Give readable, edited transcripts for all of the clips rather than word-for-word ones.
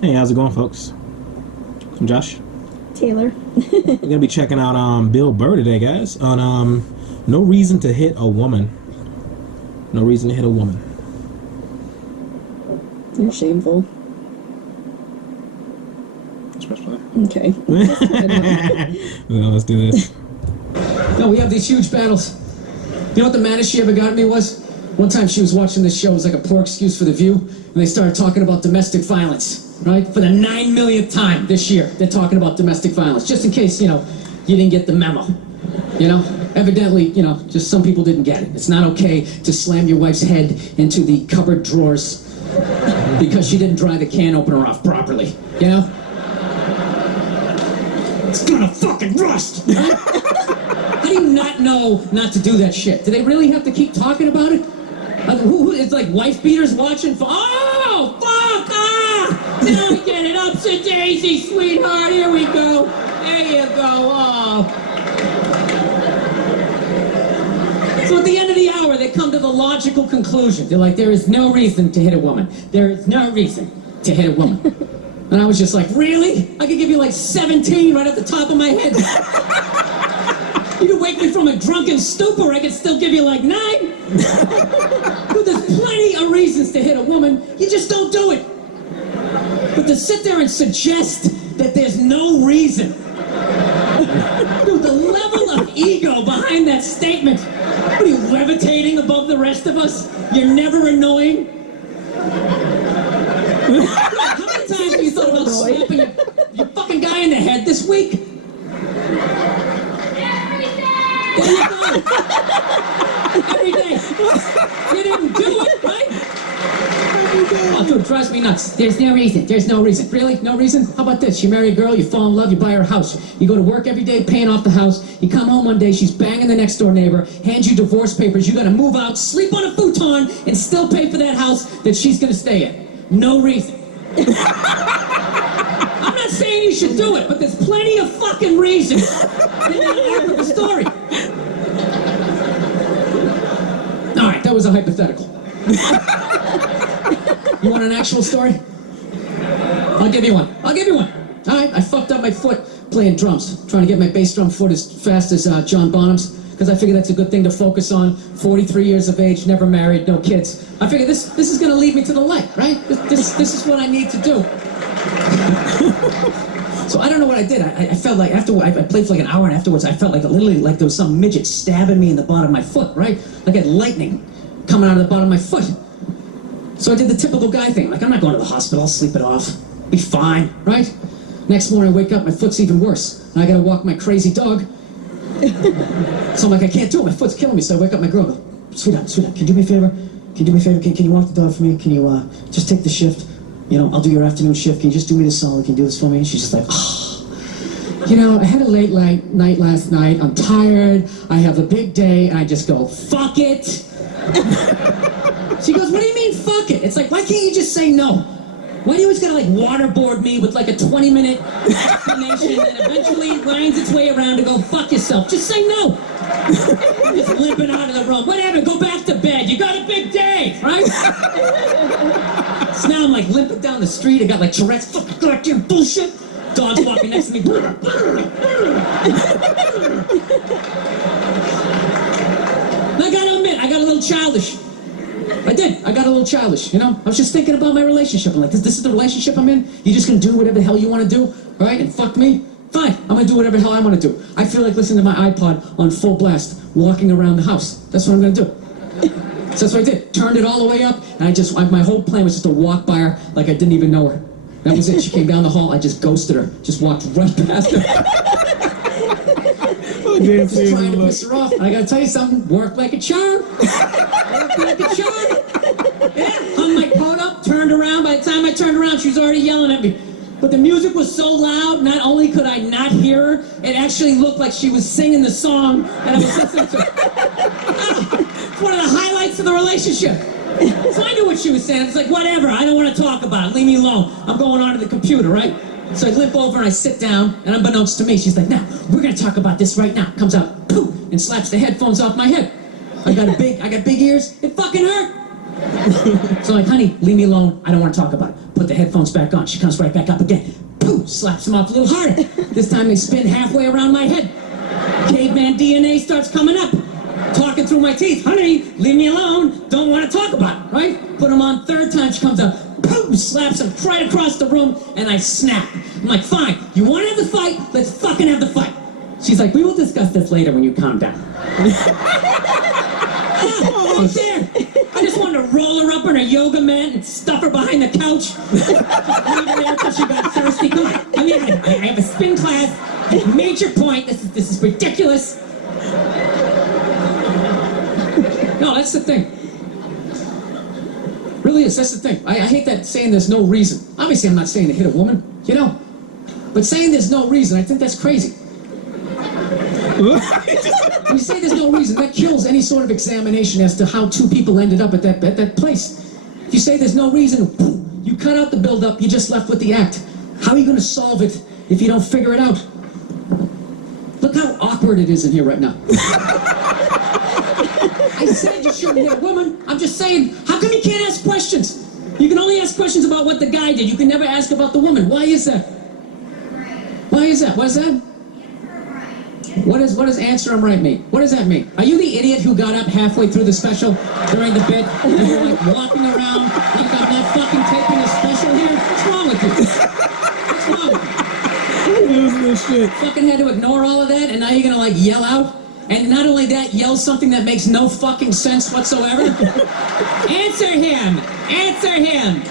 Hey, how's it going, folks? I'm Josh. Taylor. We're gonna be checking out Bill Burr today, guys, on No Reason to Hit a Woman. No Reason to Hit a Woman. You're shameful. Okay. Well, let's do this. No, we have these huge battles. You know what the maddest she ever got at me was? One time she was watching this show, it was like a poor excuse for The View, and they started talking about domestic violence, right? For the 9 millionth time this year, they're talking about domestic violence, just in case, you didn't get the memo. Evidently, just some people didn't get it. It's not okay to slam your wife's head into the cupboard drawers because she didn't dry the can opener off properly, It's gonna fucking rust! Right? How do you not know not to do that shit? Do they really have to keep talking about it? It's like wife beaters watching for. Oh, fuck! Ah! Don't get it up to Daisy, sweetheart. Here we go. There you go. Oh. So at the end of the hour, they come to the logical conclusion. They're like, there is no reason to hit a woman. There is no reason to hit a woman. And I was just like, really? I could give you like 17 right off the top of my head. You could wake me from a drunken stupor, I could still give you like 9. Dude, there's plenty of reasons to hit a woman, you just don't do it. But to sit there and suggest that there's no reason. Dude, the level of ego behind that statement. What are you, levitating above the rest of us? You're never annoying? How many times have you thought about slapping your fucking guy in the head this week? There you go. Every day. You didn't do it, right? Oh, dude, it drives me nuts. There's no reason. There's no reason. Really? No reason? How about this? You marry a girl, you fall in love, you buy her a house. You go to work every day paying off the house. You come home one day, she's banging the next door neighbor, hands you divorce papers, you gotta move out, sleep on a futon, and still pay for that house that she's gonna stay in. No reason. I'm not saying you should do it, but there's plenty of fucking reasons in that arc of the story. Alright, that was a hypothetical. You want an actual story? I'll give you one. Alright, I fucked up my foot playing drums, trying to get my bass drum foot as fast as John Bonham's, because I figured that's a good thing to focus on. 43 years of age, never married, no kids. I figured this is going to lead me to the light, right? This is what I need to do. So I don't know what I did. I felt like after I played for like an hour, and afterwards I felt like literally like there was some midget stabbing me in the bottom of my foot, right? Like I had lightning coming out of the bottom of my foot. So I did the typical guy thing. Like, I'm not going to the hospital, I'll sleep it off. Be fine, right? Next morning I wake up, my foot's even worse. And I gotta walk my crazy dog. So I'm like, I can't do it, my foot's killing me. So I wake up my girl and go, sweetheart, can you do me a favor? Can you walk the dog for me? Can you just take the shift? I'll do your afternoon shift. Can you just do me this solid? Can you do this for me? And she's just like, oh. I had a late night last night. I'm tired. I have a big day. And I just go, fuck it. She goes, what do you mean, fuck it? It's like, why can't you just say no? Why do you always gotta like waterboard me with like a 20-minute explanation that eventually winds its way around to go, fuck yourself? Just say no. Just limping out of the room. Whatever, go back to bed. You got a big day, right? So now I'm like limping down the street. I got like Tourette's, fucking goddamn bullshit. Dog's walking next to me. And I gotta admit, I got a little childish. I did. I got a little childish, I was just thinking about my relationship. I'm like, this is the relationship I'm in? You just gonna do whatever the hell you want to do, right? And fuck me? Fine. I'm gonna do whatever the hell I want to do. I feel like listening to my iPod on full blast, walking around the house. That's what I'm gonna do. So that's what I did. Turned it all the way up, and my whole plan was just to walk by her like I didn't even know her. That was it. She came down the hall, I just ghosted her. Just walked right past her. Just trying to piss her off. I gotta tell you something, worked like a charm. Worked like a charm. Yeah, hung my coat up, turned around. By the time I turned around, she was already yelling at me. But the music was so loud, not only could I not hear her, it actually looked like she was singing the song that I was listening to. It's one of the highlights of the relationship. So I knew what she was saying. I was like, whatever, I don't want to talk about it. Leave me alone. I'm going onto the computer, right? So I limp over and I sit down, and unbeknownst to me, she's like, now, we're going to talk about this right now. Comes out, poof, and slaps the headphones off my head. I got big ears. It fucking hurt. So I'm like, honey, leave me alone. I don't want to talk about it. put the headphones back on. She comes right back up again. Boom, slaps him off a little harder. This time they spin halfway around my head. Caveman DNA starts coming up. Talking through my teeth. Honey, leave me alone. Don't want to talk about it, right? Put him on third time. She comes up. Boom, slaps him right across the room, and I snap. I'm like, fine, you want to have the fight? Let's fucking have the fight. She's like, we will discuss this later when you calm down. Right there. I just wanted to roll her up in her yoga mat and stuff her behind the couch. Just leave her there until she got thirsty. Come on. I mean, I have a spin class. You made your point. This is ridiculous. No, that's the thing. Really is. That's the thing. I hate that saying there's no reason. Obviously, I'm not saying to hit a woman, you know. But saying there's no reason, I think that's crazy. When you say there's no reason, that kills any sort of examination as to how two people ended up at that place. If you say there's no reason, you cut out the build-up, you're just left with the act. How are you going to solve it if you don't figure it out? Look how awkward it is in here right now. I said you shouldn't hit a woman. I'm just saying, how come you can't ask questions? You can only ask questions about what the guy did. You can never ask about the woman. Why is that? Why is that? What is that? What does answer him right mean? What does that mean? Are you the idiot who got up halfway through the special during the bit and you're like walking around like I'm not fucking taping a special here? What's wrong with you? What's wrong with you? Losing this shit. Fucking had to ignore all of that and now you're gonna like yell out? And not only that, yell something that makes no fucking sense whatsoever? Answer him! Answer him!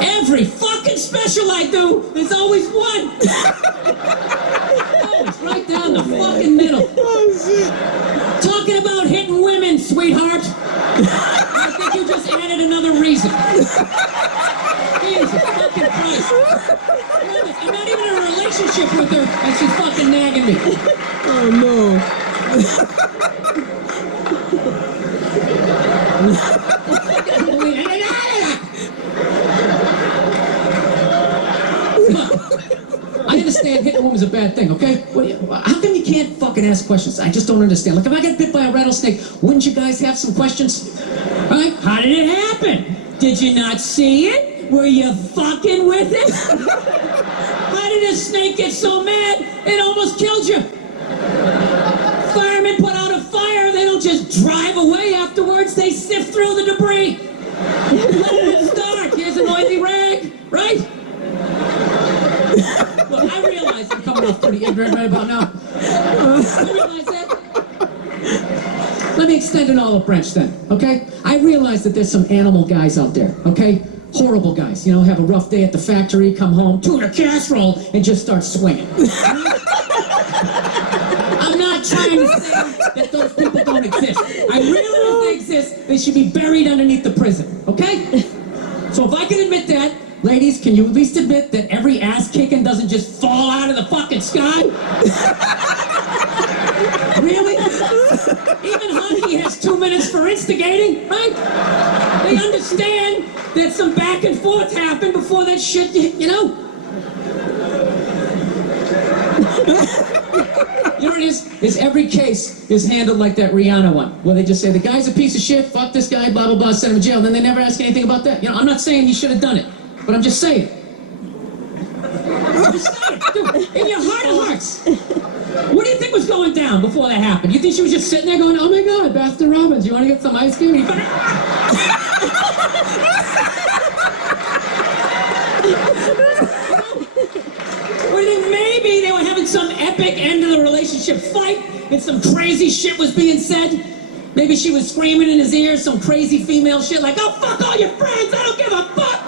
Every fucking special I do, there's always one! Always right down the fucking middle. Oh, shit. Talking about hitting women, sweetheart! I think you just added another reason. Jesus fucking Christ. I'm not even in a relationship with her and she's fucking nagging me. Oh, no. I understand hitting a woman's a bad thing, okay? How come you can't fucking ask questions? I just don't understand. Like, if I got bit by a rattlesnake, wouldn't you guys have some questions? All right? How did it happen? Did you not see it? Were you fucking with it? How did a snake get so mad it almost killed you? Firemen put out a fire, they don't just drive away afterwards, they sift through the debris. Let it start. Here's a noisy rag, right? Look, I realize I'm coming off pretty ignorant right about now. I realize that. Let me extend an olive branch then, okay? I realize that there's some animal guys out there, okay? Horrible guys, you know, have a rough day at the factory, come home, tuna casserole, and just start swinging. I'm not trying to say that those people don't exist. I really don't think they exist. They should be buried underneath the prison, okay? So if I can admit that, ladies, can you at least admit that every ass kicking doesn't just fall out of the fucking sky? Really? Even hockey has 2 minutes for instigating, right? They understand that some back and forth happened before that shit, you know? You know what it is every case is handled like that Rihanna one, where they just say, the guy's a piece of shit, fuck this guy, blah, blah, blah, send him to jail, and then they never ask anything about that. You know, I'm not saying you should have done it, but I'm just saying. I'm just saying, dude, in your heart of hearts, what do you think was going down before that happened? You think she was just sitting there going, oh my God, Baskin Robbins, you want to get some ice cream? Or you think maybe they were having some epic end of the relationship fight and some crazy shit was being said? Maybe she was screaming in his ear some crazy female shit like, oh, fuck all your friends, I don't give a fuck!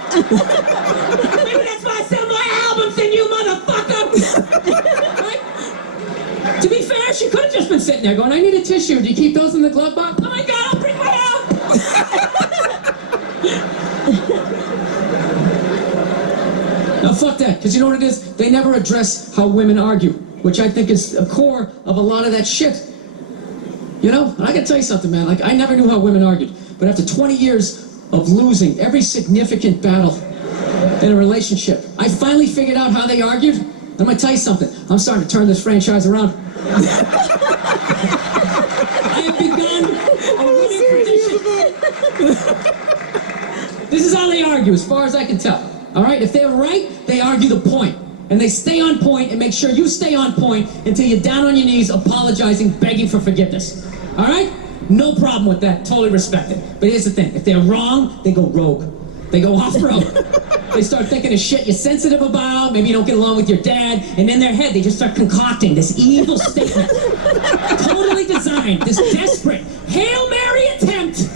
Maybe that's why I sell more albums than you, motherfucker! Right? To be fair, she could have just been sitting there going, I need a tissue, do you keep those in the glove box? Oh my God, I'll bring one out! Now fuck that, because you know what it is? They never address how women argue, which I think is a core of a lot of that shit. You know, and I can tell you something, man, like I never knew how women argued, but after 20 years of losing every significant battle in a relationship, I finally figured out how they argued. I'm gonna tell you something, I'm starting to turn this franchise around. I have begun a winning tradition. they argue, as far as I can tell. All right? If they're right, they argue the point. And they stay on point and make sure you stay on point until you're down on your knees apologizing, begging for forgiveness. All right? No problem with that. Totally respect it. But here's the thing. If they're wrong, they go rogue. They go off-road. They start thinking of shit you're sensitive about. Maybe you don't get along with your dad. And in their head, they just start concocting this evil statement. Totally designed. This desperate Hail Mary attempt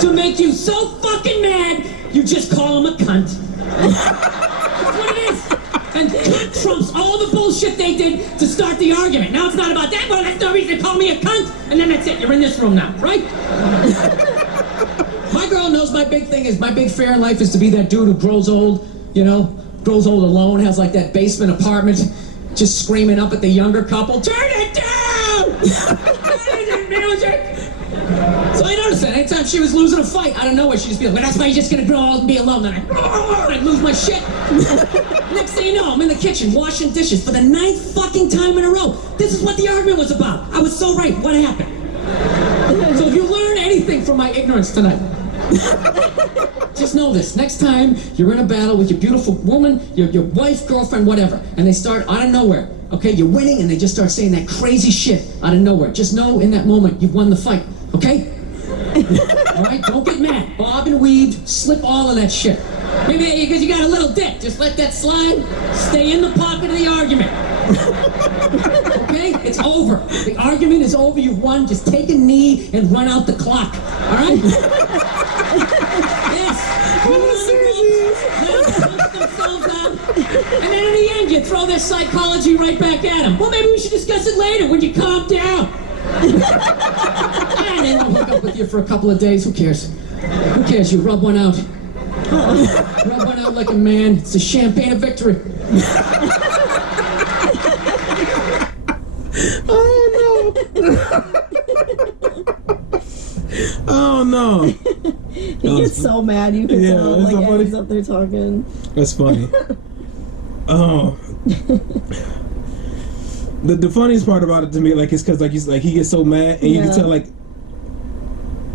to make you so fucking mad, you just call them a cunt. That's what it is. And cunt trumps all the bullshit they did to start the argument. Now it's not about that. Well, that's no reason to call me a cunt. And then that's it. You're in this room now, right? My girl knows my big thing is, my big fear in life is to be that dude who grows old, you know, grows old alone, has like that basement apartment, just screaming up at the younger couple, turn it down! Turn the music! So I noticed that anytime she was losing a fight, out of nowhere, she'd just be like, well, that's why you're just gonna grow old and be alone. Then I'd lose my shit. Next thing you know, I'm in the kitchen washing dishes for the 9th fucking time in a row. This is what the argument was about. I was so right. What happened? So if you learn anything from my ignorance tonight, just know this. Next time you're in a battle with your beautiful woman, your wife, girlfriend, whatever, and they start out of nowhere, okay, you're winning, and they just start saying that crazy shit out of nowhere. Just know in that moment you've won the fight, okay? All right, don't get mad. Bob and weave, slip all of that shit. Maybe because you got a little dick, just let that slide. Stay in the pocket of the argument. Okay? It's over. The argument is over. You've won. Just take a knee and run out the clock. All right? Yes. Let them help themselves out. And then in the end, you throw their psychology right back at them. Well, maybe we should discuss it later when you calm down. And they won't hook up with you for a couple of days. Who cares? Who cares? You rub one out. Rub one out like a man. It's a champagne of victory. Oh no! Oh no! He gets so mad, you can tell. that's Like, so as funny. he's up there talking. That's funny. Oh. The funniest part about it to me, like, is because like he gets so mad, and you can tell like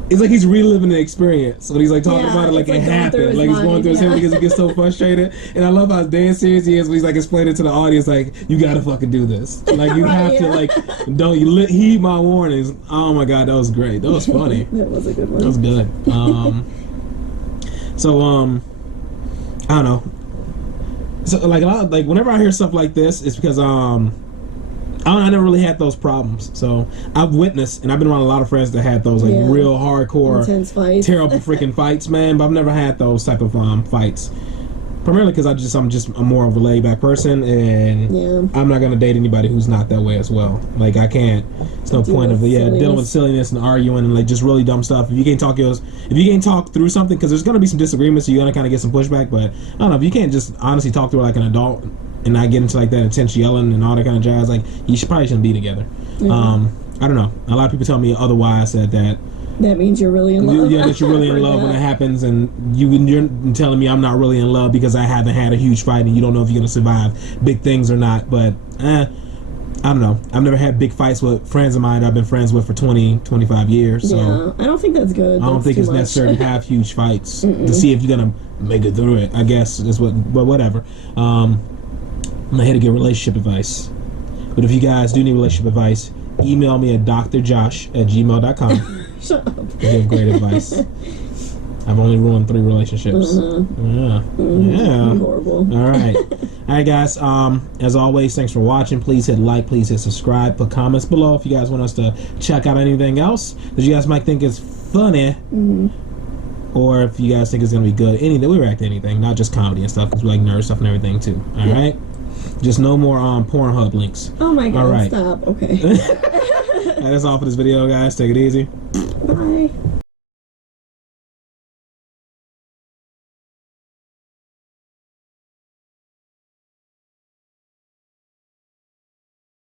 it's like he's reliving the experience. When he's like talking about it, like it happened, like he's going through his head because he gets so frustrated. And I love how dead serious he is when he's like explaining to the audience, like, you gotta fucking do this. Like you have to, like, don't you heed my warnings. Oh my god, that was great. That was funny. That was a good one. That was good. I don't know. So like whenever I hear stuff like this, it's because I never really had those problems. So I've witnessed, and I've been around a lot of friends that had those like real hardcore, intense fights, terrible freaking fights, man. But I've never had those type of fights. Primarily because I'm just a more of a laid back person, and I'm not gonna date anybody who's not that way as well. Like I can't. It's no point of dealing with silliness and arguing and like just really dumb stuff. If you can't talk through something, because there's gonna be some disagreements, so you're gonna kind of get some pushback. But I don't know, if you can't just honestly talk through it like an adult and not get into like that intense yelling and all that kind of jazz, like probably shouldn't be together. I don't know. A lot of people tell me otherwise, that means you're really in love. Yeah, that you're really in love when it happens, and you're telling me I'm not really in love because I haven't had a huge fight and you don't know if you're gonna survive big things or not. But I don't know. I've never had big fights with friends of mine I've been friends with for 20, 25 years. So I don't think that's good. I don't think it's necessary to have huge fights to see if you're gonna make it through it. I guess that's what. But whatever. I'm not here to give relationship advice. But if you guys do need relationship advice, email me at drjosh@gmail.com. Shut up. I give great advice. I've only ruined 3 relationships. Yeah. Horrible. All right. All right, guys. As always, thanks for watching. Please hit like. Please hit subscribe. Put comments below if you guys want us to check out anything else that you guys might think is funny. Or if you guys think it's going to be good. Anything. We react to anything, not just comedy and stuff, because we like nerd stuff and everything, too. All right? Just no more Pornhub links. Oh, my God. All right. Stop. Okay. That's all for this video, guys. Take it easy. Bye.